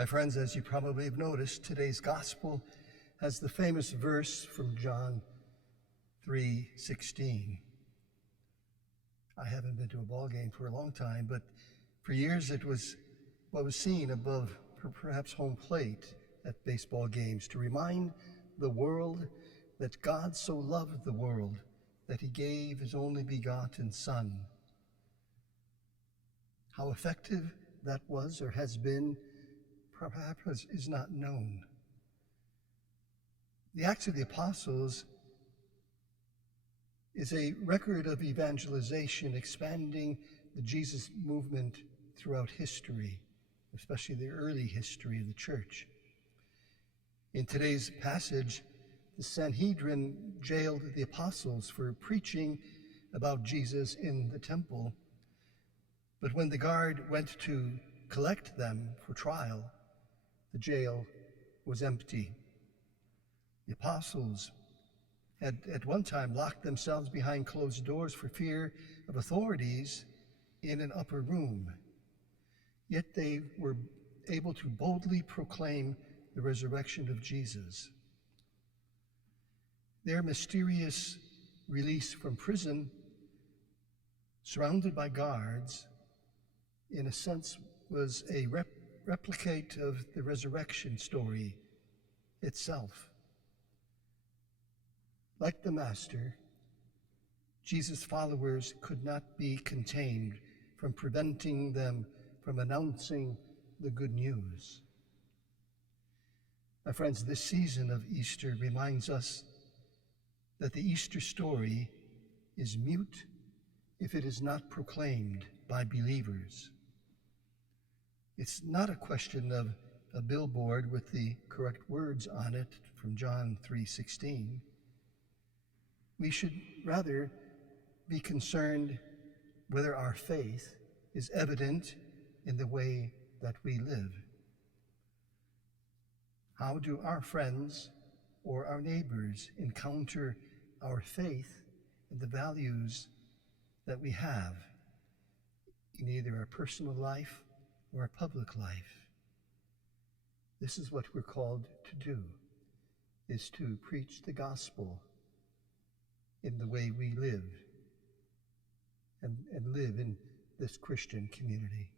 My friends, as you probably have noticed, today's gospel has the famous verse from John 3:16. I haven't been to a ball game for a long time, but for years it was what was seen above perhaps home plate at baseball games to remind the world that God so loved the world that he gave his only begotten Son. How effective that was or has been perhaps is not known. The Acts of the Apostles is a record of evangelization, expanding the Jesus movement throughout history, especially the early history of the church. In today's passage, the Sanhedrin jailed the apostles for preaching about Jesus in the temple. But when the guard went to collect them for trial, the jail was empty. The apostles had at one time locked themselves behind closed doors for fear of authorities in an upper room. Yet they were able to boldly proclaim the resurrection of Jesus. Their mysterious release from prison, surrounded by guards, in a sense was a replicate of the resurrection story itself. Like the Master, Jesus' followers could not be contained from preventing them from announcing the good news. My friends, this season of Easter reminds us that the Easter story is mute if it is not proclaimed by believers. It's not a question of a billboard with the correct words on it from John 3:16. We should rather be concerned whether our faith is evident in the way that we live. How do our friends or our neighbors encounter our faith and the values that we have in either our personal life or our public life? This is what we're called to do, is to preach the gospel in the way we live and live in this Christian community.